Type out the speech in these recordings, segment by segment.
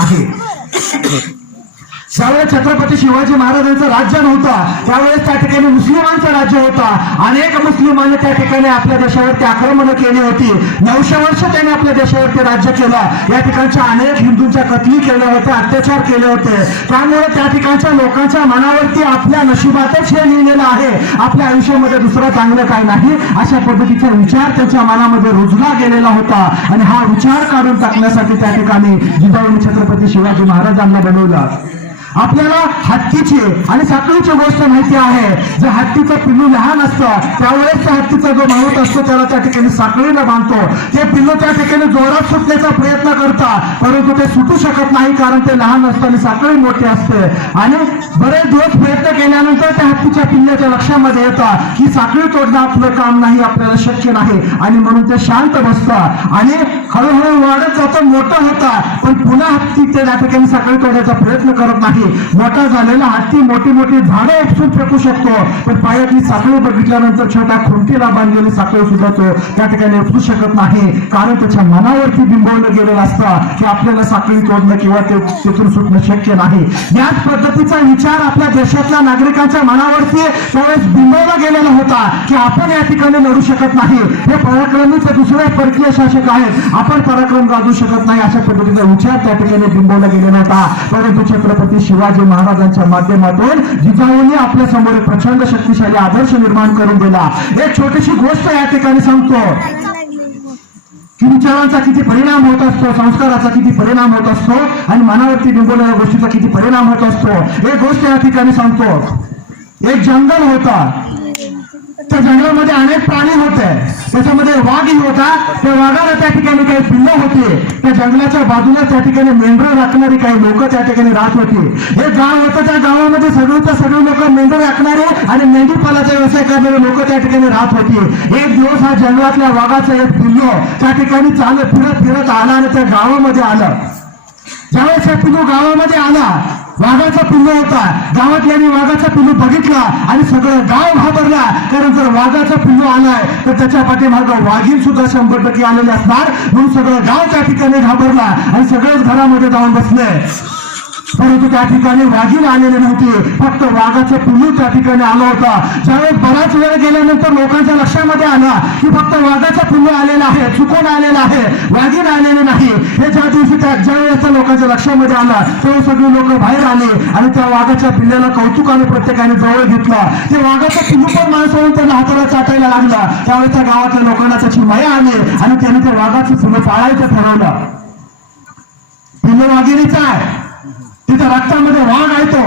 नाही. ज्यावेळेस छत्रपती शिवाजी महाराजांचं राज्य नव्हतं त्यावेळेस त्या ठिकाणी मुस्लिमांचं राज्य होतं. अनेक मुस्लिमांनी त्या ठिकाणी आपल्या देशावरती आक्रमण केली होती. 900 वर्ष त्यांनी आपल्या देशावरती राज्य केलं. या ठिकाणच्या अनेक हिंदूंच्या कत्ली केल्या होत्या, अत्याचार केले होते. त्यामुळे त्या ठिकाणच्या लोकांच्या मनावरती आपल्या नशिबातच हे लिहिलेलं आहे, आपल्या आयुष्यामध्ये दुसरं चांगलं काय नाही, अशा पद्धतीचा विचार त्यांच्या मनामध्ये रुजला गेलेला होता. आणि हा विचार काढून टाकण्यासाठी त्या ठिकाणी जिजाऊंनी छत्रपती शिवाजी महाराजांना बनवलं. आपल्याला हत्तीची आणि साखळीची गोष्ट माहिती आहे. जे हत्तीचं पिल्लू लहान असतं त्यावेळेस त्या हत्तीचा जो मावत असतो त्याला त्या ठिकाणी साखळीनं बांधतो. ते पिल्लू त्या ठिकाणी जोरात सुटण्याचा प्रयत्न करतात, परंतु ते सुटू शकत नाही, कारण ते लहान असतं आणि साखळी मोठी असते. आणि बरेच दिवस प्रयत्न केल्यानंतर त्या हत्तीच्या पिल्ल्याच्या लक्षामध्ये येतं की साखळी तोडणं आपलं काम नाही, आपल्याला शक्य नाही. आणि म्हणून ते शांत बसतं आणि हळूहळू वाढत जातं, मोठं होतं. पण पुन्हा हत्ती ते त्या ठिकाणी साखळी तोडण्याचा प्रयत्न करत नाही. मोठा झालेला हत्ती मोठी मोठी झाडं उपसून फेकू शकतो, पण पायातली साखळी बघितल्यानंतर छोट्या खुंटीला बांधलेली साखळी सुद्धा तो त्या ठिकाणी उपसू शकत नाही, कारण त्याच्या मनावरती बिंबवलं गेलेलं असतं की आपल्याला साखळी तोडणं किंवा ते तिथून सुटणं शक्य नाही. याच पद्धतीचा विचार आपल्या देशातल्या नागरिकांच्या मनावरती त्यावेळेस बिंबवला गेलेला होता की आपण या ठिकाणी लढू शकत नाही, हे पराक्रमीचे दुसरे परकीय शासक आहेत, आपण पराक्रम गाजू शकत नाही, अशा पद्धतीचा विचार त्या ठिकाणी बिंबवला गेलेला होता. परंतु छत्रपती शिवाजी महाराजांच्या माध्यमातून जिजाऊंनी आपल्या समोर एक प्रचंड शक्तिशाली आदर्श निर्माण करून दिला. एक छोटीशी गोष्ट या ठिकाणी सांगतो की विचारांचा किती परिणाम होत असतो, संस्काराचा किती परिणाम होत असतो आणि मनावरती बिंबवलेल्या गोष्टीचा किती परिणाम होत असतो. एक गोष्ट या ठिकाणी सांगतो. एक जंगल होता, त्या जंगलामध्ये अनेक प्राणी होते, त्याच्यामध्ये वाघही होता. त्या वाघाला त्या ठिकाणी काही पिल्लं होती. त्या जंगलाच्या बाजूला त्या ठिकाणी मेंढरं राखणारी काही लोक त्या ठिकाणी राहत होती. हे गाव होतं, त्या गावामध्ये सगळे लोक मेंढरं राखणारे आणि मेंढीपालाचा व्यवसाय करणारे लोक त्या ठिकाणी राहत होती. एक दिवस हा जंगलातल्या वाघाचा एक पिल्लू त्या ठिकाणी चालत फिरत आला आणि त्या गावामध्ये आलं. ज्यावेळेस हा पिल्लू गावामध्ये आला, वाघाचा पिल्लू होता, गावातल्यानी वाघाचा पिल्लू बघितला आणि सगळं गाव घाबरला, कारण जर वाघाचा पिल्लू आलाय तर त्याच्या पाठीमागं वाघीण सुद्धा 100% आलेले असणार, म्हणून सगळं गाव त्या ठिकाणी घाबरला आणि सगळेच घरामध्ये जाऊन बसले. परंतु त्या ठिकाणी वाघीण आलेले नव्हते, फक्त वाघाचं पिल्लू त्या ठिकाणी आलं होतं. ज्यावेळेस बराच वेळ गेल्यानंतर लोकांच्या लक्षामध्ये आलं की फक्त वाघाचा पिल्लू आलेला आहे, चुकून आलेला आहे, वाघीण आलेले नाही. हे ज्या दिवशी ज्यावेळेस लोकांच्या लक्षामध्ये आलं तेव्हा सगळे लोक बाहेर आले आणि त्या वाघाच्या पिल्ल्याला कौतुकाने प्रत्येकाने जवळ घेतलं. ते वाघाचं पिल्लू पण माणसावरून त्यांना हाताला चाटायला लागलं. त्यावेळेस त्या गावातल्या लोकांना त्याची माया आली आणि त्यांनी त्या वाघाची पिल्लू पाळायचं ठरवलं. पिल्लू वाघिणीचा आहे, तिथं रक्तामध्ये वाघ आहे तो,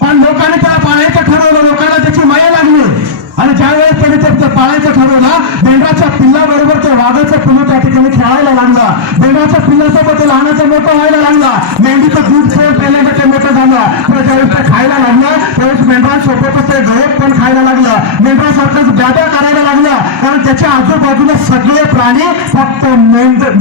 पण लोकांनी त्याला पाळायचं ठरवलं, लोकांना त्याची माया लागली. आणि ज्यावेळेस त्याने ते पाळायचं ठरवलं, मेंढराच्या पिल्लाबरोबर त्या वाघाचं पिल्लू त्या ठिकाणी खेळायला लागलं. मेंढराच्या पिल्लासोबत ते लहानाचं मोठं व्हायला लागलं. मेंढीचं दूध पेल्याने ते मोठं झालं. तर ज्यावेळेस ते खायला लागलं त्यावेळेस मेंढरांसोबतच ते गवत पण खायला लागलं. मेंढरासारखंच ब्याब्या करायला लागलं, कारण त्याच्या आजूबाजूला सगळे प्राणी फक्त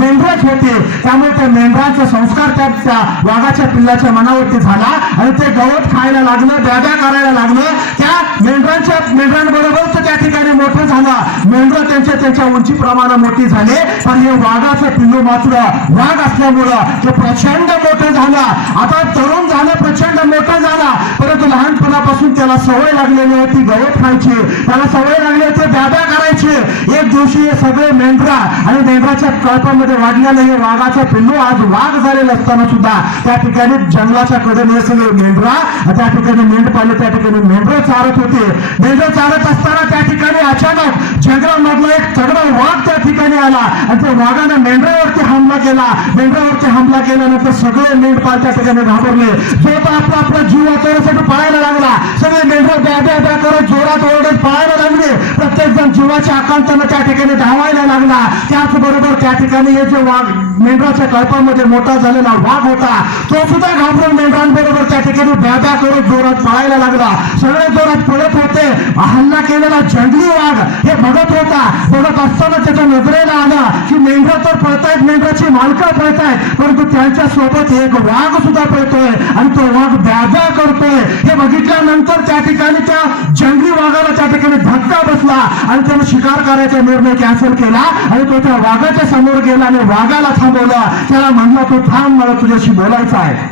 मेंढरच होते. त्यामुळे त्या मेंढरांचा संस्कार त्या वाघाच्या पिल्लाच्या मनावरती झाला आणि ते गवत खायला लागलं, ब्याब्या करायला लागलं. त्या मेंढरांबरोबर त्या ठिकाणी मोठं झालं. मेंढर त्यांच्या उंचीप्रमाणे मोठी झाले, पण हे वाघाचं पिल्लू मात्र वाघ असल्यामुळं ते प्रचंड मोठं झालं. आता तरुण झालं, प्रचंड मोठं झाला, परंतु लहानपणापासून त्याला सवय लागलेली होती गवत खायची, त्याला सवय लागली होती ब्याब्या करायची. एक दिवशी हे सगळे मेंढरा आणि मेंढराच्या कळपामध्ये वाढलेलं हे वाघाचं पिल्लू आज वाघ झालेलं असताना सुद्धा त्या ठिकाणी जंगलाच्या कडेने हे सगळे मेंढरा त्या ठिकाणी मेंढपाले त्या ठिकाणी मेंढर चारत होते. मेंढर चारत असताना त्या ठिकाणी अचानक जंगलामधला एक तगडा वाघ त्या ठिकाणी आला आणि त्या वाघानं मेंढरावरती हमला केला. मेंढरावरती हमला केल्यानंतर सगळे मेंढपाल त्या ठिकाणी घाबरले. जो तो आपला जीव वाचवण्यासाठी पळायला लागला. सगळे मेंढर ब्या करत जोरात ओरडत पळायला लागले. प्रत्येक जण जीवाच्या आकांतानं त्या ठिकाणी धावायला लागला. त्याचबरोबर त्या ठिकाणी हे जे वाघ मेंढराच्या कळपामध्ये मोठा झालेला वाघ होता तो सुद्धा घाबरून मेंढरांबरोबर त्या ठिकाणी ब्या करत जोरात पळायला लागला. सगळे जोरात पळत होते. हल्ला केलेला जंगली वाघ हे बघत होता. बघत असताना त्याच्या नजरेला आलं की मेंढरं तर पळतायत, मेंढराची मालकं पळतायत, परंतु त्यांच्या सोबत एक वाघ सुद्धा पळतोय आणि तो वाघ ब्याब्या करतोय. हे बघितल्यानंतर त्या ठिकाणी त्या जंगली वाघाला त्या ठिकाणी धक्का बसला आणि त्याने शिकार करायचा निर्णय कॅन्सल केला आणि तो त्या वाघाच्या समोर गेला आणि वाघाला थांबवला. त्याला म्हणला तो थांब, मला तुझ्याशी बोलायचं आहे.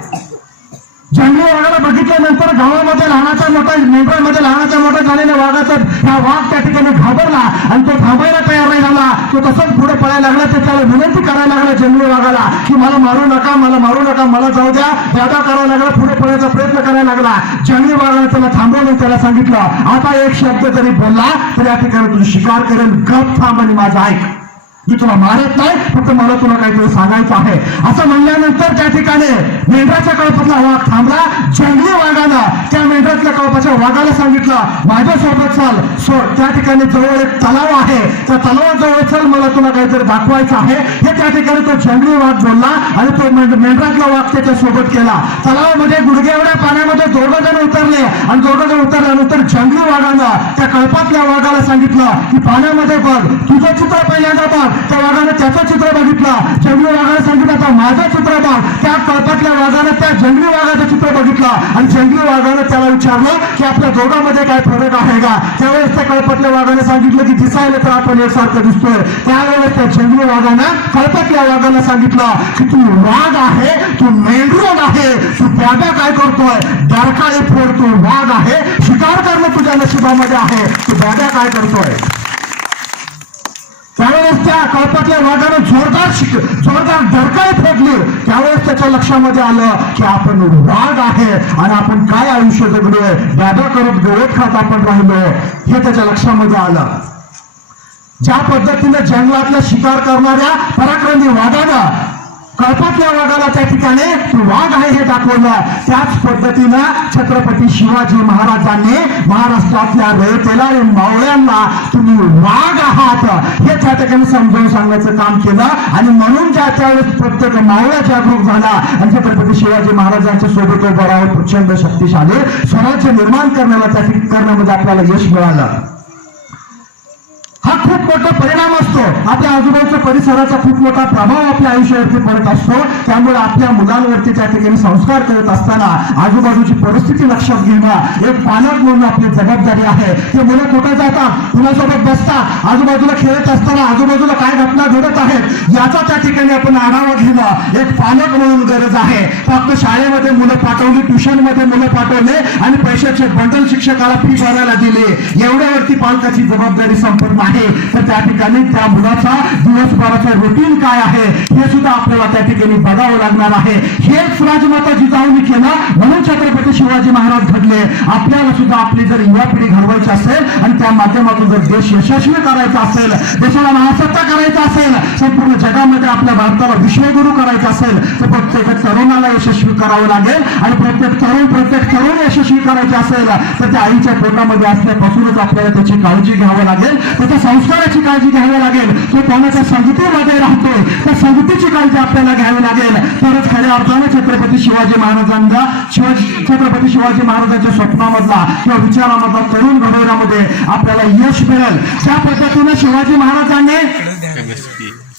जंगली वाघाला बघितल्यानंतर गावामध्ये लहानाचा मोठा मेंढरामध्ये लहानाचा मोठा झालेल्या वाघाचा हा वाघ त्या ठिकाणी घाबरला आणि तो थांबायला तयार नाही झाला. तो तसंच पुढे पळायला लागला. ते त्याला विनंती करायला लागला जंगली वाघाला की मला मारू नका, मला मारू नका, मला जाऊ द्या. दादा करायला लागला, पुढे पळायचा प्रयत्न करायला लागला. जंगली वाघाने त्याला थांबवून त्याला सांगितलं आता एक शब्द जरी बोलला तर या ठिकाणी तुझी शिकार करेल, गप थांब आणि माझा ऐक. मी तुला मारत नाही, फक्त मला तुला काहीतरी सांगायचं आहे. असं म्हणल्यानंतर त्या ठिकाणी मेंढराच्या कळपातला वाघ थांबला. जंगली वाघानं त्या मेंढरातल्या कळपाच्या वाघाला सांगितलं माझ्यासोबत चल. त्या ठिकाणी जवळ एक तलाव आहे, त्या तलावाजवळ चल, मला तुला काहीतरी दाखवायचं आहे. हे त्या ठिकाणी तो जंगली वाघ बोलला आणि तो मेंढरातला वाघ त्याच्या सोबत केला. तलावामध्ये गुडघे एवढ्या पाण्यामध्ये दोघं जण उतरले आणि दोघं जण उतरल्यानंतर जंगली वाघानं त्या कळपातल्या वाघाला सांगितलं की पाण्यामध्ये बघ, तुझं चित्र पहिल्यांदा बघ. त्या वाघानं त्याचं चित्र बघितलं. जंगली वाघाने सांगितलं आता माझं चित्र बघ. त्या कळपातल्या वाघानं त्या जंगली वाघाचं चित्र बघितलं आणि जंगली वाघानं त्याला विचारलं की आपल्या दोघांमध्ये काय फरक आहे का. त्यावेळेस त्या कळपातल्या वाघाने सांगितलं की दिसायला तर आपण एकसारखं दिसतोय. त्यावेळेस त्या जंगली वाघानं कळपातल्या वाघाला सांगितलं की तू वाघ आहे, तू मेंढरून आहे, तू त्यागा काय करतोय, डरकाळी फोडतो. वाघ आहे, शिकार करणं तुझ्या नशिबामध्ये आहे, तू त्यागा काय करतोय. त्यावेळेस त्या कळपातल्या वाघाने जोरदार डरकाळी फोडली. त्यावेळेस त्याच्या लक्षामध्ये आलं की आपण वाघ आहे आणि आपण काय आयुष्य जगलोय, दादा करत गवत खात आपण राहिलोय, हे त्याच्या लक्षामध्ये आलं. ज्या पद्धतीने जंगलातला शिकार करणाऱ्या पराक्रमी वाघानं कळपातल्या वाघाला त्या ठिकाणी वाघ आहे हे दाखवलं, त्याच पद्धतीनं छत्रपती शिवाजी महाराजांनी महाराष्ट्रातल्या रयतेला आणि मावळ्यांना तुम्ही वाघ आहात हे त्या ठिकाणी समजावून सांगण्याचं काम केलं. आणि म्हणून त्यावेळेस प्रत्येक मावळा जागरूक झाला आणि छत्रपती शिवाजी महाराजांच्या सोबत उभं राहून प्रचंड शक्तिशाली स्वराज्य निर्माण करण्यामध्ये आपल्याला यश मिळालं. हा खूप मोठा परिणाम असतो. आपल्या आजूबाजूच्या परिसराचा खूप मोठा प्रभाव आपल्या आयुष्यावरती पडत असतो. त्यामुळे आपल्या मुलांवरती त्या ठिकाणी संस्कार करत असताना आजूबाजूची परिस्थिती लक्षात घेणं एक पालक म्हणून आपली जबाबदारी आहे. ते मुलं कुठे जातात, कुणासोबत बसतात, आजूबाजूला खेळत असताना आजूबाजूला काय घटना घडत आहेत याचा त्या ठिकाणी आपण आढावा घेणं एक पालक म्हणून गरज आहे. फक्त शाळेमध्ये मुलं पाठवली, ट्युशन मध्ये मुलं पाठवले आणि पैशाचे बंडल शिक्षकाला फी भरायला दिले, एवढ्यावरती पालकाची जबाबदारी संपत नाही. तर त्या ठिकाणी त्या मुलाचा दिवसभराचा रुटीन काय आहे हे सुद्धा आपल्याला त्या ठिकाणी बघावं लागणार आहे. हेच राजमाता जिजाऊंनी केलं, म्हणून छत्रपती शिवाजी महाराज घडले. आपल्याला सुद्धा आपली जर युवा पिढी घडवायची असेल आणि त्या माध्यमातून जर देश यशस्वी करायचा असेल, देशाला महासत्ता करायचा असेल, संपूर्ण जगामध्ये आपल्या भारताला विश्वगुरु करायचा असेल तर प्रत्येक तरुणाला यशस्वी करावं लागेल. आणि प्रत्येक तरुण यशस्वी करायचे असेल तर त्या आईच्या पोटामध्ये असल्यापासूनच आपल्याला त्याची काळजी घ्यावी लागेल, त्याच्या संस्काराची काळजी घ्यावी लागेल. तो कोणाच्या संगतीमध्ये राहतोय त्या संगतीची काळजी आपल्याला घ्यावी लागेल. तरच खऱ्या अर्थाने छत्रपती शिवाजी महाराजांच्या स्वप्नामधला किंवा विचारामधला तरुण घडवण्यामध्ये आपल्याला यश मिळेल. ज्या पद्धतीने शिवाजी महाराजांनी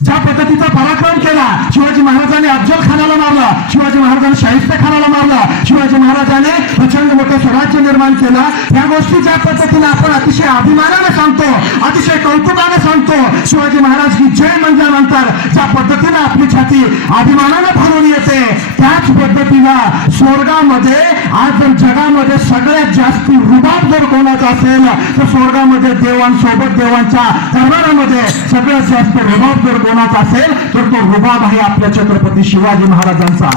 ज्या पद्धतीचा पराक्रम केला, शिवाजी महाराजांनी अफजल खानाला मारलं, शिवाजी महाराजांनी शाहिस्ते खानाला मारलं, शिवाजी महाराजांनी प्रचंड मोठं स्वराज्य निर्माण केलं. या गोष्टी ज्या पद्धतीने आपण अतिशय अभिमानाने सांगतो, अतिशय कौतुकाने सांगतो, शिवाजी महाराज की जय म्हणल्यानंतर ज्या पद्धतीने आपली छाती अभिमानाने भरून येते, त्याच पद्धतीनं स्वर्गामध्ये आज जगामध्ये सगळ्यात जास्त रुबाब जर कोणाचा असेल तर स्वर्गामध्ये देवांसोबत देवांच्या दरबारामध्ये सगळ्यात जास्त रुबाब जर कोणाचा असेल तर तो रुबाब आहे आपल्या छत्रपती शिवाजी महाराजांचा.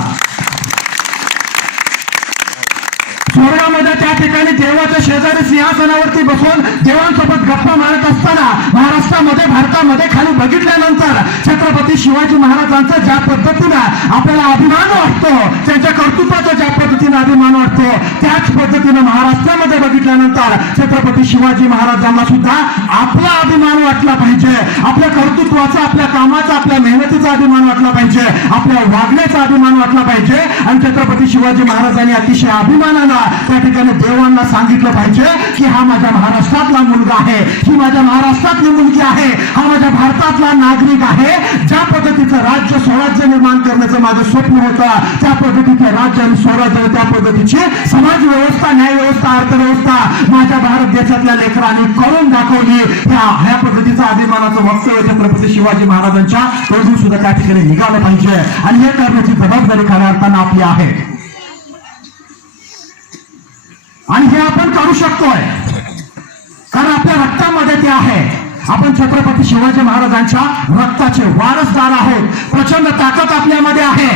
स्वर्गामध्ये त्या ठिकाणी देवाच्या शेजारी सिंहासनावरती बसून देवांसोबत गप्पा मारत असताना महाराष्ट्रामध्ये भारतामध्ये खाली बघितल्यानंतर छत्रपती शिवाजी महाराजांचा ज्या पद्धतीनं आपल्याला अभिमान वाटतो, त्यांच्या कर्तृत्वाचा ज्या पद्धतीने अभिमान वाटतो, त्याच पद्धतीने महाराष्ट्रामध्ये बघितल्यानंतर छत्रपती शिवाजी महाराजांना सुद्धा आपला अभिमान वाटला पाहिजे. आपल्या कर्तृत्वाचा, आपल्या कामाचा, आपल्या मेहनतीचा अभिमान वाटला पाहिजे, आपल्या वागण्याचा अभिमान वाटला पाहिजे. आणि छत्रपती शिवाजी महाराजांनी अतिशय अभिमानानं त्या ठिकाणी देवांना सांगितलं पाहिजे की हा माझ्या महाराष्ट्रातला मुलगा आहे, ही माझ्या महाराष्ट्रातली मुलगी आहे, हा माझ्या भारतातला नागरिक आहे. ज्या पद्धतीचं राज्य स्वराज्य निर्माण करण्याचं माझं स्वप्न होतं, त्या पद्धतीचं राज्य आणि स्वराज्य, त्या पद्धतीची समाज व्यवस्था, न्याय व्यवस्था, अर्थव्यवस्था माझ्या भारत देशातल्या लेकरांनी करून दाखवली. ह्या पद्धतीचा अभिमानाचं वक्तव्य छत्रपती शिवाजी महाराजांच्या तोंडून सुद्धा त्या ठिकाणी निघालं पाहिजे आणि हे करण्याची जबाबदारी खऱ्या अर्थानं आपली आहे. आणि हे आपण करू शकतोय कारण आपल्या रक्तामध्ये ते आहे. आपण छत्रपती शिवाजी महाराजांच्या रक्ताचे वारसदार आहोत. प्रचंड ताकद आपल्यामध्ये आहे.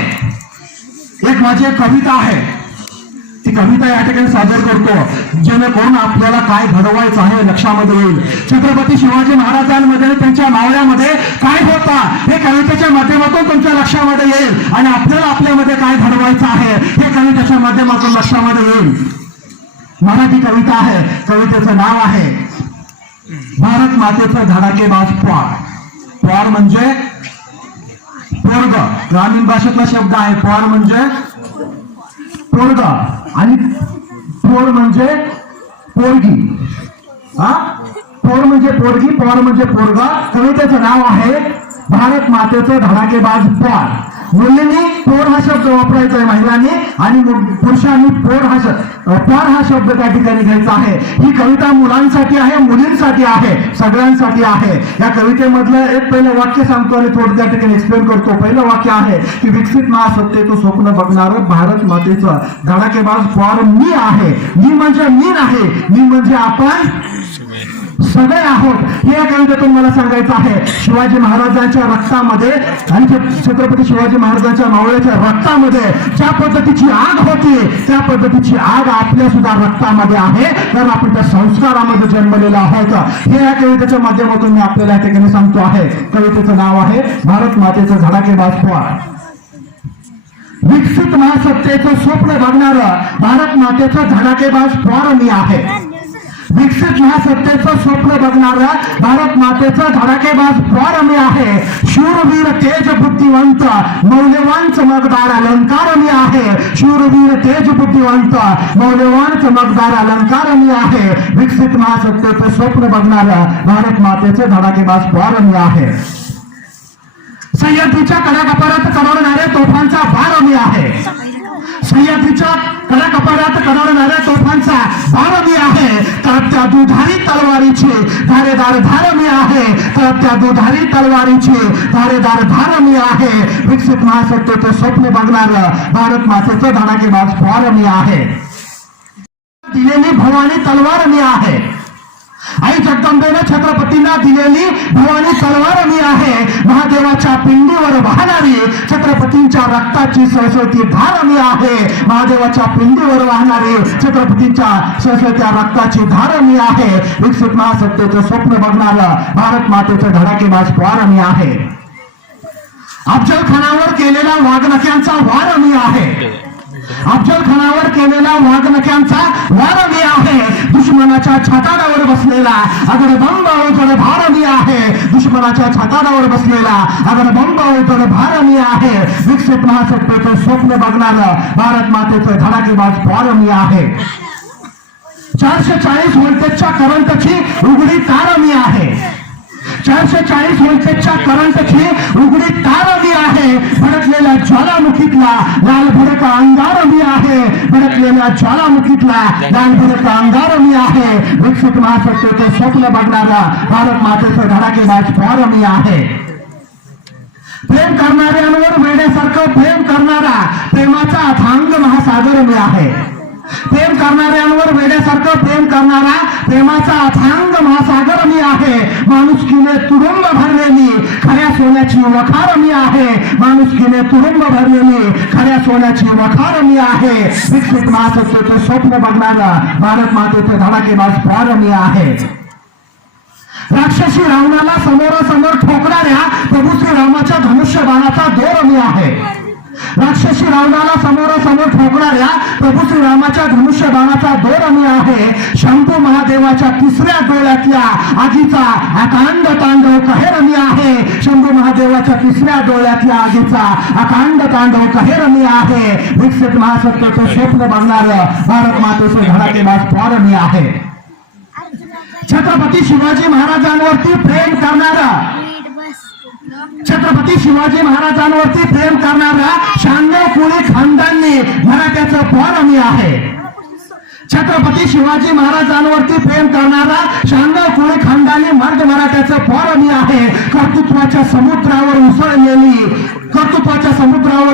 एक माझी एक कविता आहे, ती कविता या ठिकाणी सादर करतो जेणेकरून आपल्याला काय घडवायचं आहे लक्षामध्ये येईल. छत्रपती शिवाजी महाराजांमध्ये त्यांच्या मावळ्यामध्ये काय होता हे कवितेच्या माध्यमातून तुमच्या लक्षामध्ये येईल आणि आपल्याला आपल्यामध्ये काय घडवायचं आहे हे कवितेच्या माध्यमातून लक्षामध्ये येईल. मराठी कविता आहे, कवितेचं नाव आहे भारत मातेचं धडाकेबाज पोर. पोर म्हणजे पोरग, ग्रामीण भाषेतला शब्द आहे. पोर म्हणजे पोरग आणि पोर म्हणजे पोरगी. पोर म्हणजे पोरगी, पोर म्हणजे पोरगा. कवितेचं नाव आहे भारत मातेचं धडाकेबाज पोर. मुलींनी पोर हा शब्द वापरायचा आहे महिलांनी, आणि पुरुषांनी पोर हा शब्द त्या ठिकाणी घ्यायचा आहे. ही कविता मुलांसाठी आहे, मुलींसाठी आहे, सगळ्यांसाठी आहे. या कवितेमधलं एक पहिलं वाक्य सांगतो आणि थोडं त्या ठिकाणी एक्सप्लेन करतो. पहिलं वाक्य आहे की विकसित महासत्तेचं स्वप्न बघणारं भारत मातेचं धडाकेबाज पोर मी आहे. मी म्हणजे मी नाही, मी म्हणजे आपण सगळे आहोत. हे या कवितेतून मला सांगायचं आहे. शिवाजी महाराजांच्या रक्तामध्ये आणि छत्रपती शिवाजी महाराजांच्या मावळ्याच्या रक्तामध्ये ज्या पद्धतीची आग होती त्या पद्धतीची आग आपल्या सुद्धा रक्तामध्ये आहे, कारण आपण त्या संस्कारामध्ये जन्मलेलो आहोत. हे या कवितेच्या माध्यमातून मी आपल्याला या ठिकाणी सांगतो आहे. कवितेचं नाव आहे भारत मातेचं धडाकेबाज पोर. विकसित महासत्तेचं स्वप्न बघणारं भारत मातेचं धडाकेबाज पोर मी आहे. विकसित महासत्तेचं स्वप्न बघणारा भारत मातेचा धडाकेबाज पोर मी आहे. शूरवीर तेज बुद्धिवंत मौल्यवान चमकदार अलंकार मी आहे. शूरवीर तेज बुद्धिवंत मौल्यवान चमकदार अलंकार मी आहे. विकसित महासत्तेचं स्वप्न बघणारा भारत मातेचे धडाकेबाज पोर मी आहे. सह्याद्रीच्या कडाकपारात कडावणाऱ्या तोफांचा भार मी आहे. सह्याद्रीच्या कडाकपारात कडावणाऱ्या तोफांचा भार मी आहे. तर त्या दुधारी तलवारीची धारेदार धार मी आहे. तर त्या दुधारी तलवारीची धारेदार धार मी आहे. विकसित महासत्तेचं स्वप्न बघणारं भारत मातेचं धडाकेबाज पोर मी आहे. दिलेली भवानी तलवार मी आहे. आई जगदंबेने छत्रपतींना दिलेली भवानी तलवार मी आहे. महादेवाच्या पिंडीवर वाहणारी छत्रपतींच्या रक्ताची सरस्वती धार मी आहे. महादेवाच्या पिंडीवर वाहणारी छत्रपतींच्या सरस्वत्या रक्ताची धार मी आहे. विकसित महासत्तेचं स्वप्न बघणारं भारत मातेचं धडाकेबाज पोर मी आहे. अफजल खानावर केलेला वाघनख्यांचा वार मी आहे. अफजल खानावर केलेला वाघनख्यांचा वार मी आहे. दुश्मनाच्या छाताडावर बसलेला अगडबंब उजड भार मी आहे. दुश्मनाच्या छाताडावर बसलेला अगडबंब उजड भार मी आहे. विकसित महासत्तेचं स्वप्न बघणारं भारत मातेचं धडाकेबाज पोर मी आहे. 440 व्होल्टेजच्या करंटची उघडी तार मी आहे. 440 व्होल्टेजच्या करंटची उघडी तार मी आहे. भडकलेल्या ज्वालामुखीतला लाल भडक अंगार मी आहे. भडकलेल्या ज्वालामुखीतला लाल भडक अंगार मी आहे. विकसित महासत्तेचं स्वप्न बघणारा भारत मातेचं धडाकेबाज पोर मी आहे. प्रेम करणाऱ्यांवर वेड्यासारखं प्रेम करणारा प्रेमाचा अथांग महासागर मी आहे. प्रेम करणाऱ्यांवर वेड्यासारखं प्रेम करणारा प्रेमाचा अथांग महासागर मी आहे. माणुसकीने तुरुंग भरलेली खऱ्या सोन्याची वखार मी आहे. माणुसकीने तुरुंग भरलेली खऱ्या सोन्याची वखार मी आहे. विकसित महासत्तेचं स्वप्न बघणारा भारत मातेचे धडाकेबाज पोर मी आहे. राक्षसी रावणाला समोरासमोर ठोकणाऱ्या प्रभू श्रीरामाच्या धनुष्यबाणाचा दोर मी आहे. राक्षसी रावणाला समोरासमोर ठोकणाऱ्या प्रभू श्रीरामाच्या धनुष्य बाणाचा दोर मी आहे. शंभू महादेवाच्या तिसऱ्या डोळ्यातल्या आगीचा अकांड तांडव कहेर मी आहे. शंभू महादेवाच्या तिसऱ्या डोळ्यातल्या आगीचा अकांड तांडव कहेर मी आहे. विकसित महासत्तेचं स्वप्न बघणार भारत मातेचं धडाकेबाज फार मी आहे. छत्रपती शिवाजी महाराजांवरती प्रेम करणारा छत्रपती शिवाजी महाराजांवरती प्रेम करणाऱ्या 96 कोळी खानदानी मराठ्याचं पोर मी आहे. छत्रपती शिवाजी महाराजांवरती प्रेम करणारा 96 कोळी खानदानी मर्द मराठ्याचं पोर मी आहे. कर्तृत्वाच्या समुद्रावर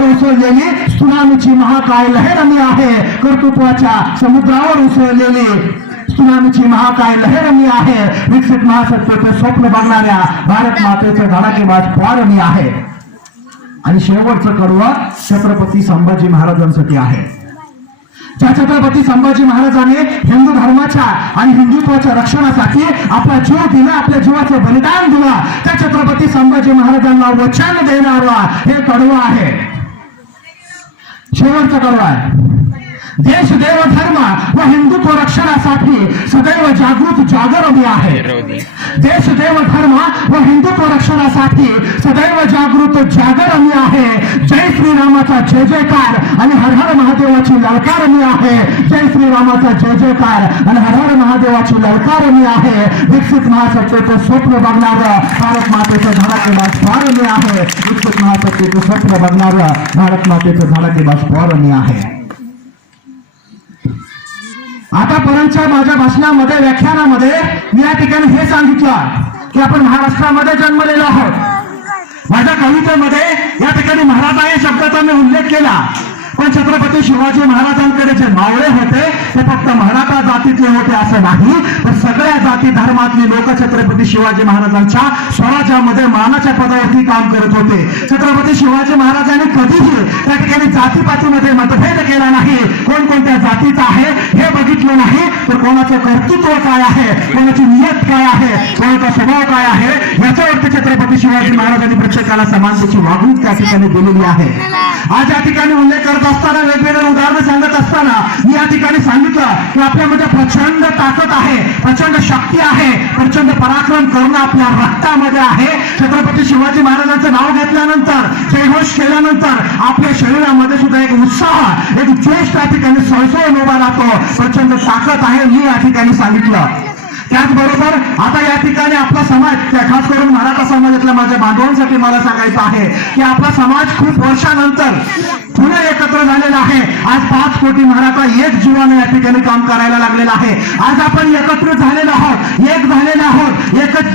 उसळलेली सुनामीची महाकाय लहर मी आहे. कर्तृत्वाच्या समुद्रावर उसळलेली सुनामीची महाकाय लहर मी आहे. विकसित महासत्तेचं स्वप्न बघणाऱ्या भारत मातेचं धडाकेबाज फार मी आहे. आणि शेवटचं कडवं छत्रपती संभाजी महाराजांसाठी आहे. ज्या छत्रपती संभाजी महाराजांनी हिंदू धर्माच्या आणि हिंदुत्वाच्या रक्षणासाठी आपला जीव दिला, आपल्या जीवाचं बलिदान दिलं, त्या छत्रपती संभाजी महाराजांना वचन देणारा हे कडवं आहे. शेवटचं कडवं आहे. देश देव धर्म व हिंदुत्व रक्षणासाठी सदैव जागृत जागर मी आहे. देश देव धर्म व हिंदुत्व रक्षणासाठी सदैव जागृत जागर मी आहे. जय श्रीरामाचा जय जयकार आणि हर हर महादेवाची ललकार मी आहे. जय श्रीरामाचा जय जयकार आणि हर हर महादेवाची ललकार मी आहे. विकसित महासत्तेचं स्वप्न बघणारं भारत मातेचं धडाकेबाज फार मी आहे. विकसित महासत्तेचं स्वप्न बघणारं भारत मातेचं धडाकेबाज फार मी आहे. आतापर्यंतच्या माझ्या भाषणामध्ये व्याख्यानामध्ये मी या ठिकाणी हे सांगितलं की आपण महाराष्ट्रामध्ये जन्मलेलो आहोत. माझ्या कवितेमध्ये या ठिकाणी महाराजा या शब्दाचा मी उल्लेख केला. पण छत्रपती शिवाजी महाराजांकडे जे मावळे होते ते फक्त मराठा जातीतले होते असं नाही, तर सगळ्या जाती धर्मातली लोक छत्रपती शिवाजी महाराजांच्या स्वराज्यामध्ये मानाच्या पदावरती काम करत होते. छत्रपती शिवाजी महाराजांनी कधीही त्या ठिकाणी जातीपातीमध्ये मतभेद केला नाही. कोणकोणत्या जातीचा आहे हे बघितलं नाही, तर कोणाचं कर्तृत्व काय आहे, कोणाची नियत काय आहे, कोणाचा स्वभाव काय आहे याच्यावरती छत्रपती शिवाजी महाराजांनी प्रत्येकाला समानतेची वागणूक त्या ठिकाणी दिलेली आहे. आज या ठिकाणी उल्लेख करत असताना वेगवेगळे उदाहरण सांगत असताना मी या ठिकाणी सांगितलं की आपल्यामध्ये प्रचंड ताकद आहे, प्रचंड शक्ती आहे, प्रचंड पराक्रम करणं आपल्या रक्तामध्ये आहे. छत्रपती शिवाजी महाराजांचं नाव घेतल्यानंतर, जयघोष केल्यानंतर आपल्या शरीरामध्ये सुद्धा एक उत्साह, एक जोश त्या ठिकाणी सळसळून उभा राहतो. प्रचंड ताकद आहे मी या ठिकाणी सांगितलं. त्याचबरोबर आता या ठिकाणी आपला समाज, खास करून मराठा समाजातल्या माझ्या बांधवांसाठी मला सांगायचं आहे की आपला समाज खूप वर्षानंतर पुन्हा एकत्र झालेला आहे. आज 5 कोटी मराठा एक जीवाने या ठिकाणी काम करायला लागलेला आहे. आज आपण एकत्रित झालेलो आहोत, एक झालेलो आहोत.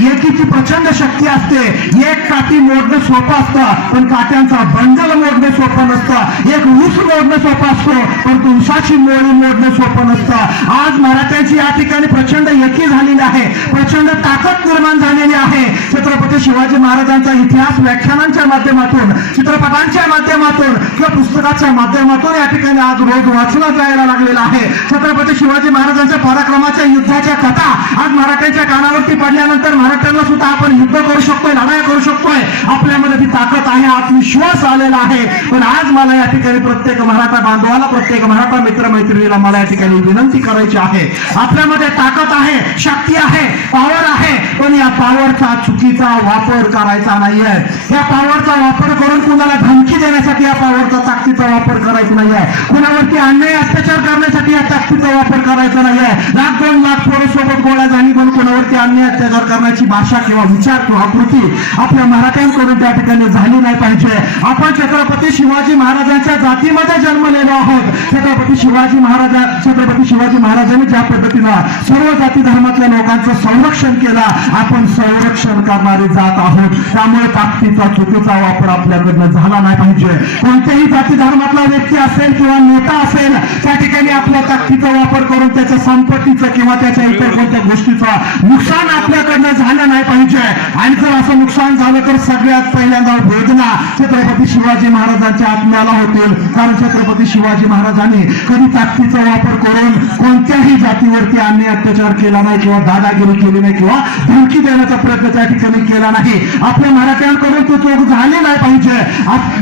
एकीची प्रचंड शक्ती असते. एक काठी मोडणं सोपं असतं, पण काट्यांचा बंडल मोडणं सोपं नसतं. एक ऊस मोडणं सोपं असतो, पण तुळसाची मोळी मोडणं सोपं नसतं. आज मराठ्यांची या ठिकाणी प्रचंड एकी झालेली आहे, प्रचंड ताकद निर्माण झालेली आहे. छत्रपती शिवाजी महाराजांचा इतिहास व्याख्यानांच्या माध्यमातून, चित्रपटांच्या माध्यमातून किंवा पुस्तकाच्या माध्यमातून या ठिकाणी आज रोज वाचला जायला लागलेला आहे. छत्रपती शिवाजी महाराजांच्या पराक्रमाच्या युद्धाच्या कथा आज मराठ्यांच्या कानावरती पडल्यानंतर मराठ्यांना सुद्धा आपण युद्ध करू शकतोय, लढाई करू शकतोय. आपल्यामध्ये ती ताकद आहे, आत्मविश्वास आलेला आहे. पण आज मला या ठिकाणी प्रत्येक मराठा बांधवाला, प्रत्येक मराठा मित्रमैत्रिणीला मला या ठिकाणी विनंती करायची आहे. आपल्यामध्ये ताकद आहे, शक्ती आहे, पॉवर आहे, पण या पॉवरचा चुकीचा वापर करायचा नाहीये. या पॉवरचा वापर करून कुणाला धमकी देण्यासाठी या पॉवरचा ताकदीचा वापर करायचा नाहीये. कुणावरती अन्याय अत्याचार करण्यासाठी या ताकदीचा वापर करायचा नाहीये. 1-2 लाख पोरांसोबत गोळ्या झाली पण कुणावरती अन्याय अत्याचार करण्याची भाषा किंवा विचार किंवा कृती आपल्या मराठ्यांकडून त्या ठिकाणी झाली नाही पाहिजे. आपण छत्रपती शिवाजी महाराजांच्या जातीमध्ये जन्मलेलो आहोत. छत्रपती शिवाजी महाराजांनी ज्या पद्धतीनं सर्व जाती धर्मातल्या लोकांचं संरक्षण केलं, आपण संरक्षण करणारी जात आहोत. त्यामुळे ताकदीचा चुकीचा वापर आपल्याकडनं झाला नाही पाहिजे. कोणत्याही जाती धर्मातला व्यक्ती व्यक्ती असेल किंवा नेता असेल त्या ठिकाणी आपल्या ताकदीचा वापर करून त्याच्या संपत्तीचं किंवा त्याच्या इतर कोणत्या गोष्टीचं नुकसान आपल्याकडनं झालं नाही पाहिजे. आणि जर असं नुकसान झालं तर सगळ्यात पहिल्यांदा वेदना छत्रपती शिवाजी महाराजांच्या आत्म्याला होतील. कारण छत्रपती शिवाजी महाराजांनी कधी ताकदीचा वापर करून कोणत्याही जातीवरती अन्याय अत्याचार केला नाही किंवा दादागिरी केली नाही किंवा धमकी देण्याचा प्रयत्न त्या ठिकाणी केला नाही. आपल्या मराठ्यांकडून तो चूक झाली नाही पाहिजे.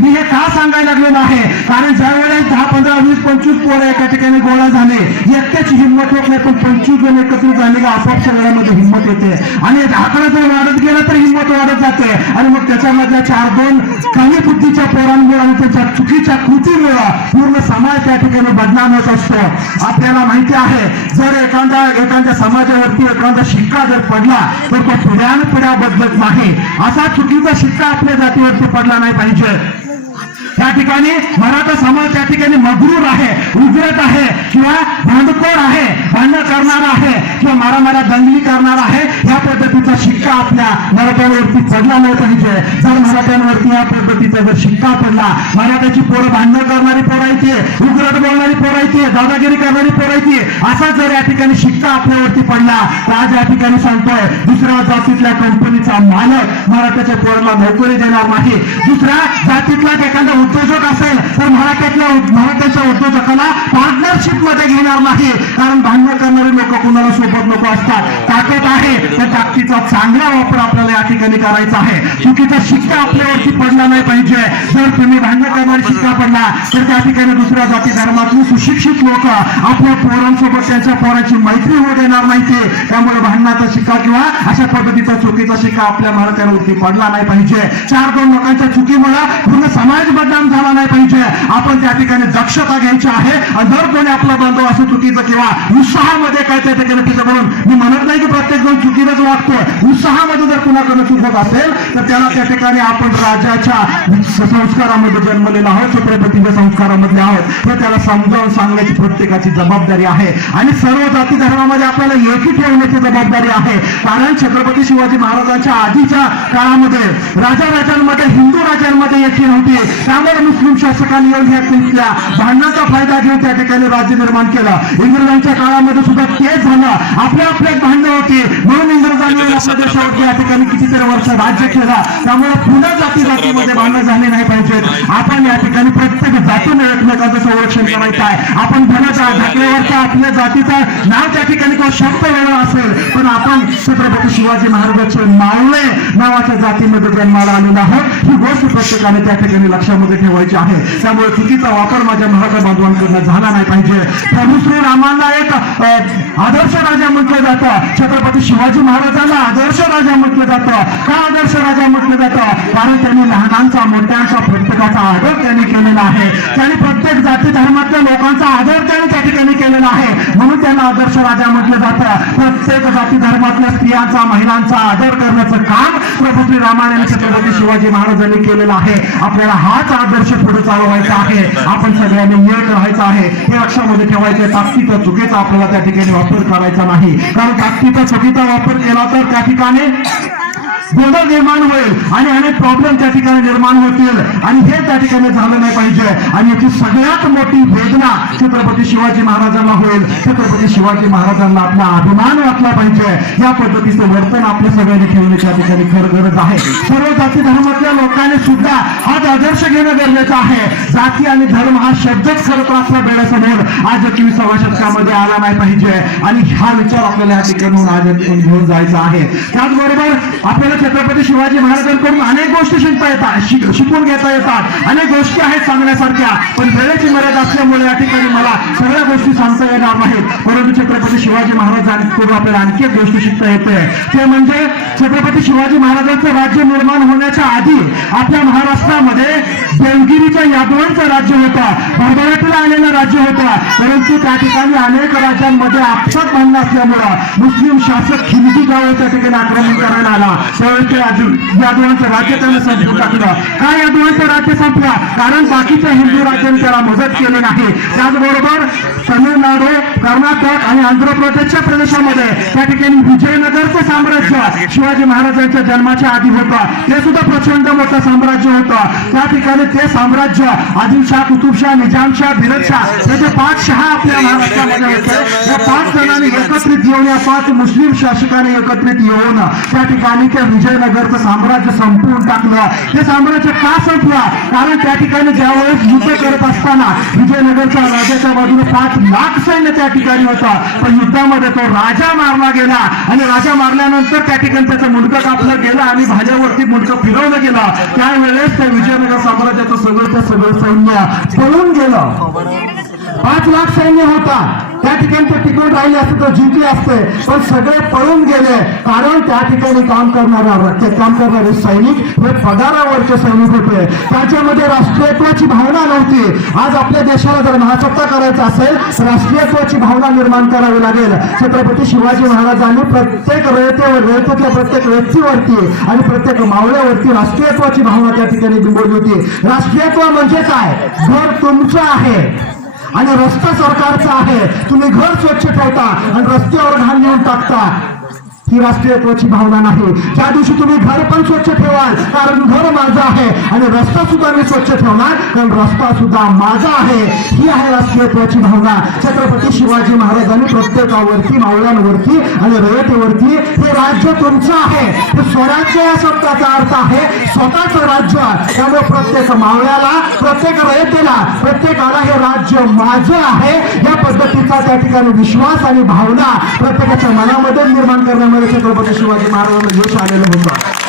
मी हे का सांगायला लागलेलं आहे कारण ज्या वेळेस 10, 15, 20, 25 पोरं एका ठिकाणी गोळा झाले एकट्याची हिंमत होत नाही पण 25 जण एकत्रित झाले का आपोआप सगळ्यामध्ये हिंमत येते आणि आकडा जर वाढत गेला तर हिंमत वाढत जाते आणि मग त्याच्यामधल्या 4-2 कमी बुद्धीच्या पोरांमुळे आणि त्याच्या चुकीच्या कृतीमुळे पूर्ण समाज त्या ठिकाणी बदनाम होत असतो. आपल्याला माहिती आहे जर एखाद्या समाजावरती एखादा शिक्का जर पडला तर तो पिढ्यानपिढ्या बदलत नाही. असा चुकीचा शिक्का आपल्या जातीवरती पडला नाही पाहिजे. त्या ठिकाणी मराठा समाज त्या ठिकाणी मगरूर आहे, उजळत आहे किंवा भांडखोर आहे, भांडण करणारा आहे किंवा मारामारा दंगली करणार आहे या पद्धतीचा शिक्का आपल्या मराठ्यांवरती पडला नाही पाहिजे. जर मराठ्यांवरती या पद्धतीचा जर शिक्का पडला मराठ्याची पोरं भांडण करणारी पोरायची, उग्रट बोलणारी पोरायची, दादागिरी करणारी पोरायची असा जर या ठिकाणी शिक्का आपल्यावरती पडला तर आज या ठिकाणी सांगतोय दुसऱ्या जातीतल्या कंपनीचा मालक मराठ्याच्या पोराला नोकरी देणार नाही. दुसऱ्या जातीतला एखादा उद्योजक असेल तर मराठ्याच्या उद्योजकाला पार्टनरशिप मध्ये घेणार नाही. कारण भांडण करणारे लोक कुणाला सोबत नको असतात. ताकद आहे त्या ताकदीचा चांगला वापर आपल्याला या ठिकाणी करायचा आहे. चुकीचा शिक्का आपल्यावरती पडला नाही पाहिजे. जर तुम्ही भांडण करणारा शिक्का पडला तर त्या ठिकाणी दुसऱ्या जाती धर्मातली सुशिक्षित लोक आपल्या पोरांसोबत त्यांच्या पोरांची मैत्री होऊ देणार नाही. त्यामुळे भांडणाचा शिक्का किंवा अशा पद्धतीचा चुकीचा शिक्का आपल्या मराठ्यांवरती पडला नाही पाहिजे. 4-2 लोकांच्या चुकीमुळे पूर्ण समाज बदनाम झाला नाही पाहिजे. आपण त्या ठिकाणी दक्षता घ्यायची आहे. आणि जर कोणी आपला बांधव असं चुकीचं किंवा उत्साहामध्ये काय त्या ठिकाणी तिथं म्हणून मी म्हणत नाही की प्रत्येक जण चुकीलाच वागतोय. उत्साहामध्ये जर कुणाकडनं चुकत असेल तर त्याला त्या ठिकाणी आपण राजाच्या संस्कारामध्ये जन्मलेला आहोत, छत्रपतीच्या संस्कारामधले आहोत हे त्याला समजावून सांगण्याची प्रत्येकाची जबाबदारी आहे. आणि सर्व जाती धर्मामध्ये आपल्याला एकी ठेवण्याची जबाबदारी आहे. कारण छत्रपती शिवाजी महाराजांच्या आधीच्या काळामध्ये राजांमध्ये हिंदू राजांमध्ये एकी नव्हती. त्यामुळे मुस्लिम शासकांनी येऊन या भांडणाचा फायदा घेऊन त्या ठिकाणी राज्य निर्माण केलं. इंग्रजांच्या काळामध्ये सुद्धा तेच झालं. आपल्यात भांडणं होती म्हणून इंग्रजांनी आपल्या देशावरती या ठिकाणी कितीतरी वर्ष राज्य केलं. त्यामुळे पुन्हा जातीमध्ये भांडणं झाले नाही पाहिजेत. आपण या ठिकाणी प्रत्येक जातीने एकमेकांचं संरक्षण करायचं आहे. आपण भल्याच्या ढाकल्यावरच्या आपल्या जातीचं नाव त्या ठिकाणी किंवा शब्द वेगळा असेल पण आपण छत्रपती शिवाजी महाराजांचे मावळे नावाच्या जातीमध्ये जन्माला आलेला आहोत. ही गोष्ट प्रत्येकाने त्या ठिकाणी लक्षामध्ये ठेवायची आहे. त्यामुळे चुकीचा वापर माझ्या मराठा बांधवांकडनं झाला नाही पाहिजे. प्रभू श्रीरामांना एक आदर्श राजा म्हटलं जातं. छत्रपती शिवाजी महाराजांना आदर्श राजा म्हटलं जातं. का आदर्श राजा म्हटलं जातं? कारण त्यांनी लहानांचा मोठ्यांचा प्रत्येकाचा आदर त्यांनी केलेला आहे. त्यांनी प्रत्येक जाती धर्मातल्या लोकांचा आदर त्यांनी त्या ठिकाणी केलेला आहे. म्हणून त्यांना आदर्श राजा म्हटलं जातं. प्रत्येक जाती धर्मातल्या स्त्रियांचा महिलांचा आदर करण्याचं काम प्रभू श्रीरामाने छत्रपती शिवाजी महाराजांनी केलेलं आहे. आपल्याला हाच आदर्श पुढे चालवायचा आहे. आपण सगळ्यांनी एक राहायचं आहे हे लक्षामध्ये ठेवायचं. ताकदीचा चुकीचा आपल्याला त्या ठिकाणी वापर करायचा नाही. कारण ताकदीचा चुकीचा वापर केला तर त्या ठिकाणी गोंधळ निर्माण होईल आणि अनेक प्रॉब्लेम त्या ठिकाणी निर्माण होतील आणि हे त्या ठिकाणी झालं नाही पाहिजे. आणि याची सगळ्यात मोठी वेदना छत्रपती शिवाजी महाराजांना होईल. छत्रपती शिवाजी महाराजांना आपला अभिमान वाटला पाहिजे. या पद्धतीचं वर्तन आपल्या सगळ्यांनी ठेवणे त्या ठिकाणी खरं गरज आहे. सर्व जाती धर्मातल्या लोकांनी सुद्धा हाच आदर्श घेणं गरजेचं आहे. जाती आणि धर्म हा शब्दच खरं तर आपल्या डोळ्यासमोर आज 21व्या शतकामध्ये आला नाही पाहिजे. आणि हा विचार आपल्याला या ठिकाणी आज घेऊन जायचा आहे. त्याचबरोबर आपल्याला छत्रपती शिवाजी महाराजांकडून अनेक गोष्टी शिकता येतात, शिकून घेता येतात. अनेक गोष्टी आहेत सांगण्यासारख्या पण वेळेची मर्यादा असल्यामुळे या ठिकाणी मला सगळ्या गोष्टी सांगता येणार नाहीत. परंतु छत्रपती शिवाजी महाराजांकडून आपल्याला आणखी एक गोष्ट शिकता येते. ते म्हणजे छत्रपती शिवाजी महाराजांचं राज्य निर्माण होण्याच्या आधी आपल्या महाराष्ट्रामध्ये देवगिरीच्या यादवांचं राज्य होतं. भरभराटीला आलेलं राज्य होतं, परंतु त्या ठिकाणी अनेक राज्यांमध्ये आपसात भांडण असल्यामुळं मुस्लिम शासक खिलजी ज्यावेळेस त्या ठिकाणी आक्रमण करायला आला त्यावेळेस ते यादवांचं राज्य त्यानं संपवून टाकलं. काय यादवांचं राज्य संपलं? कारण बाकीच्या हिंदू राज्यांनी त्याला मदत केली नाही. त्याचबरोबर तमिळनाडू, कर्नाटक आणि आंध्र प्रदेशच्या प्रदेशामध्ये त्या ठिकाणी विजयनगरचं साम्राज्य शिवाजी महाराजांच्या जन्माच्या आधी होतं. ते सुद्धा प्रचंड मोठं साम्राज्य होतं. त्या ठिकाणी ते साम्राज्य आदिलशाह, कुतुबशाह, निजामशाह, बिरदशाह हे जे 5 शहा आपल्या महाराष्ट्रामध्ये होते, या 5 जणांनी एकत्रित येऊन, या 5 मुस्लिम शासकांनी एकत्रित येऊन त्या ठिकाणी ते विजयनगरचं साम्राज्य संपवून टाकलं. ते साम्राज्य का संपलं? कारण त्या ठिकाणी ज्यावेळेस युद्ध करत असताना विजयनगरच्या राजाच्या बाजूने 5 लाख सैन्य त्या ठिकाणी होतं, पण युद्धामध्ये तो राजा मारला गेला आणि राजा मारल्यानंतर त्या ठिकाणी त्याचं मुंडकं कापलं गेलं आणि भाज्यावरती मुंडकं फिरवलं गेलं. त्यावेळेस त्या विजयनगर साम्राज्याचं सगळं सैन्य पळून गेलं. 5 लाख सैन्य होता, त्या ठिकाणी ते टिकून राहिले असते तर जिंकले असते, पण सगळे पळून गेले. कारण त्या ठिकाणी काम करणारे सैनिक हे पगारावरचे सैनिक होते. त्याच्यामध्ये राष्ट्रीयत्वाची भावना नव्हती. आज आपल्या देशाला जर महासत्ता करायचा असेल तर राष्ट्रीयत्वाची भावना निर्माण करावी लागेल. छत्रपती शिवाजी महाराजांनी प्रत्येक रयतेतल्या प्रत्येक व्यक्तीवरती आणि प्रत्येक मावळ्यावरती राष्ट्रीयत्वाची भावना त्या ठिकाणी बिंबवली होती. राष्ट्रीयत्व म्हणजे काय? घर तुमचं आहे आणि रस्ता सरकारचा आहे. तुम्ही घर स्वच्छ ठेवता आणि रस्त्यावर घाण नेऊन टाकता, ही राष्ट्रीयत्वाची भावना नाही. ज्या दिवशी तुम्ही घर पण स्वच्छ ठेवाल कारण घर माझं आहे आणि रस्ता सुद्धा मी स्वच्छ ठेवणार कारण रस्ता सुद्धा माझा आहे, ही आहे राष्ट्रीयत्वाची भावना. छत्रपती शिवाजी महाराजांनी प्रत्येकावरती, मावळ्यांवरती आणि रयतेवरती हे राज्य तुमचं आहे, हे स्वराज्य या शब्दाचा अर्थ आहे स्वतःच राज्य. त्यामुळे प्रत्येक मावळ्याला, प्रत्येक रयतेला, प्रत्येकाला हे राज्य माझं आहे या पद्धतीचा त्या ठिकाणी विश्वास आणि भावना प्रत्येकाच्या मनामध्ये निर्माण करण्यामध्ये छत्रपती शिवाजी महाराजांना यश आलेलं होतं.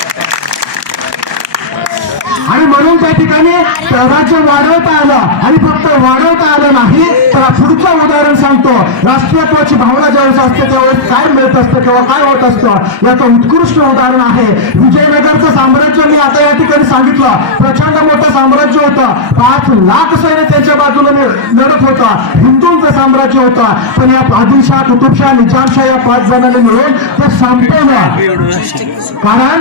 आणि म्हणून त्या ठिकाणी राज्य वाढवता आलं आणि फक्त वाढवता आलं नाही तर पुढचं उदाहरण सांगतो. राष्ट्रीयत्वाची भावना ज्यावेळेस असते त्यावेळेस काय मिळत असतं किंवा काय होत असतं याचं उत्कृष्ट उदाहरण आहे विजयनगरचं साम्राज्य. मी आता या ठिकाणी सांगितलं प्रचंड मोठं साम्राज्य होतं. 5 लाख सैन्य त्यांच्या बाजूने लढत होतं. हिंदूंचं साम्राज्य होतं, पण या आदिलशाह, कुतुबशाह, निजामशाह या 5 जणांनी मिळून ते संपवलं. कारण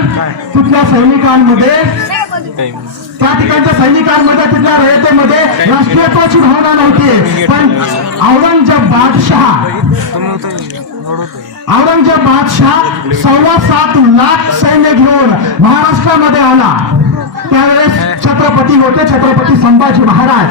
तिथल्या सैनिकांमध्ये, त्या ठिकाणच्या सैनिकांमध्ये, तिथल्या रयतेमध्ये राष्ट्रीयत्वाची भावना नव्हती. पण औरंगजेब बादशाह 7.25 लाख सैन्य घेऊन महाराष्ट्रामध्ये आला. त्यावेळेस छत्रपती होते, छत्रपती संभाजी महाराज.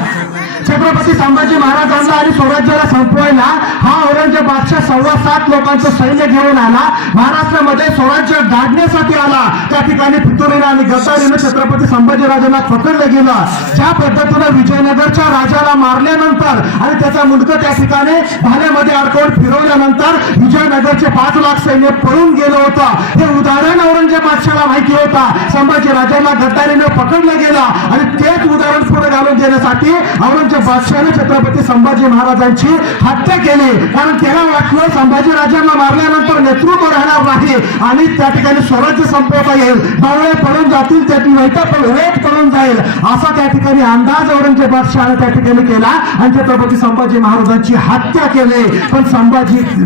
छत्रपती संभाजी महाराजांना आणि स्वराज्याला संपवायला हा औरंगजेब बादशाह 7.25 लोकांचं सैन्य घेऊन आला. महाराष्ट्रामध्ये स्वराज्य गाडण्यासाठी आला. त्या ठिकाणी फितुरीनं आणि गद्दारीनं छत्रपती संभाजीराजांना पकडलं गेलं. ज्या पद्धतीनं विजयनगरच्या राजाला मारल्यानंतर आणि त्याचा मुंडकं त्या ठिकाणी भाल्यामध्ये अडकवून फिरवल्यानंतर विजयनगरचे 5 लाख सैन्य पळून गेलं होतं. हे उदाहरण औरंगजेब बादशाहला माहिती होता. संभाजीराजांना गद्दारीनं पकडलं गेलं आणि तेच उदाहरण पुढे घालून देण्यासाठी औरंगजेब बादशाहने छत्रपती संभाजी महाराजांची हत्या केली. कारण त्याला वाटलं संभाजीराजांना मारल्यानंतर नेतृत्व राहणार नाही आणि त्या ठिकाणी स्वराज्य संपवता येईल, मावळे पळून जातील, त्याची वेट पळून जाईल असा त्या ठिकाणी अंदाज औरंगजेब बादशाहने त्या ठिकाणी केला आणि छत्रपती संभाजी महाराजांची हत्या केली.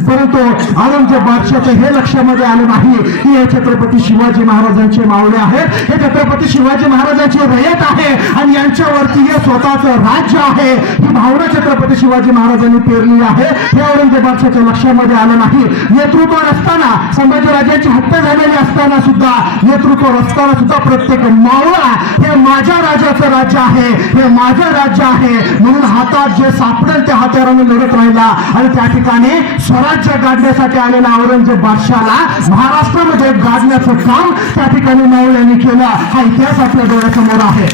परंतु औरंगजेब बादशाहच्या हे लक्षामध्ये आलं नाही की हे छत्रपती शिवाजी महाराजांचे मावळे आहेत, हे छत्रपती शिवाजी महाराजांची रयत आहे आणि यांच्यावरती हे स्वतःचं राज्य आहे. ही भावना छत्रपती शिवाजी महाराजांनी पेरली आहे. हे औरंगजेब बादशाहच्या लक्षामध्ये आलं नाही. नेतृत्व असताना, संभाजीराजांची हत्या झालेली असताना सुद्धा, नेतृत्व असताना सुद्धा प्रत्येक मावळा हे माझ्या राजाचं राज्य आहे, हे माझं राज्य आहे म्हणून हातात जे सापडेल त्या हत्याराने लढत राहिला आणि त्या ठिकाणी स्वराज्य गाडण्यासाठी आलेला औरंगजेब बादशाहला महाराष्ट्रामध्ये गाडण्याचं काम त्या ठिकाणी मावळ्यांनी केलं. हा इतिहास आपल्या डोळ्यासमोर आहे.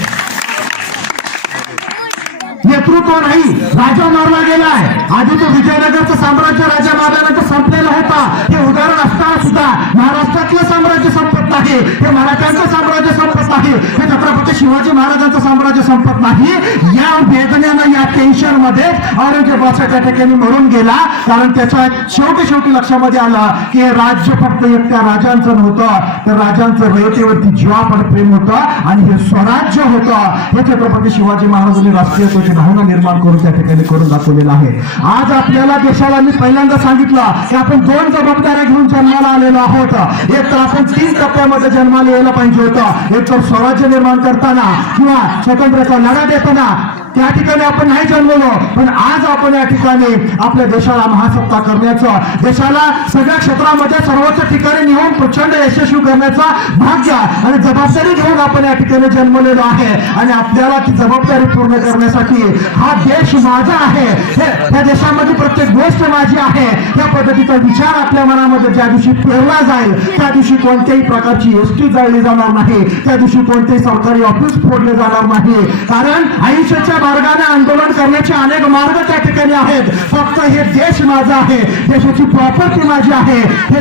नेतृत्व नाही, राजा मारला गेलाय. आधी तो विजयनगरचं साम्राज्य राजा मारल्यानंतर संपलेलं होतं. हे उदाहरण असताना सुद्धा महाराष्ट्रातलं साम्राज्य संपत नाही, हे मराठ्यांचं साम्राज्य संपत संपत नाही, हे छत्रपती शिवाजी महाराजांचं साम्राज्य संपत नाही. या वेदनेनं, या टेन्शन मध्ये औरंगजेबाच्या त्या ठिकाणी मरून गेला. कारण त्याच्या शेवटी लक्षामध्ये आलं की हे राज्य फक्त एकट्या राजांचं नव्हतं, त्या राजांचं रयतेवरती जीवापड प्रेम होतं आणि हे स्वराज्य होतं. हे छत्रपती शिवाजी महाराजांनी राष्ट्रीयत्वाची भावना निर्माण करून त्या ठिकाणी करून दाखवलेलं आहे. आज आपल्याला देशाला मी पहिल्यांदा सांगितलं की आपण दोन जबाबदाऱ्या घेऊन जन्माला आलेलो आहोत. एक तर आपण 3 टप्प्यामध्ये जन्माला यायला पाहिजे होतं. एक तर स्वराज्य निर्माण करताना किंवा स्वतंत्रचा लढा देताना त्या ठिकाणी आपण नाही जन्मलो, पण आज आपण या ठिकाणी आपल्या देशाला महासत्ता करण्याचं, देशाला सगळ्या क्षेत्रामध्ये सर्वोच्च ठिकाणी नेऊन प्रचंड यशस्वी करण्याचं भाग्य आणि जबाबदारी घेऊन आपण या ठिकाणी जन्मलेलो आहे. आणि आपल्याला ती जबाबदारी पूर्ण करण्यासाठी हा देश माझा आहे, त्या देशामध्ये प्रत्येक गोष्ट माझी आहे, या पद्धतीचा विचार आपल्या मनामध्ये ज्या दिवशी पेरला जाईल त्या दिवशी कोणत्याही प्रकारची एसटी जाळली जाणार नाही, त्या दिवशी कोणतेही सरकारी ऑफिस फोडले जाणार नाही. कारण आयुष्याच्या मार्गाने आंदोलन करण्याचे अनेक मार्ग त्या ठिकाणी आहेत. फक्त हे देश माझा आहे, देशाची प्रॉपर्टी माझी आहे, हे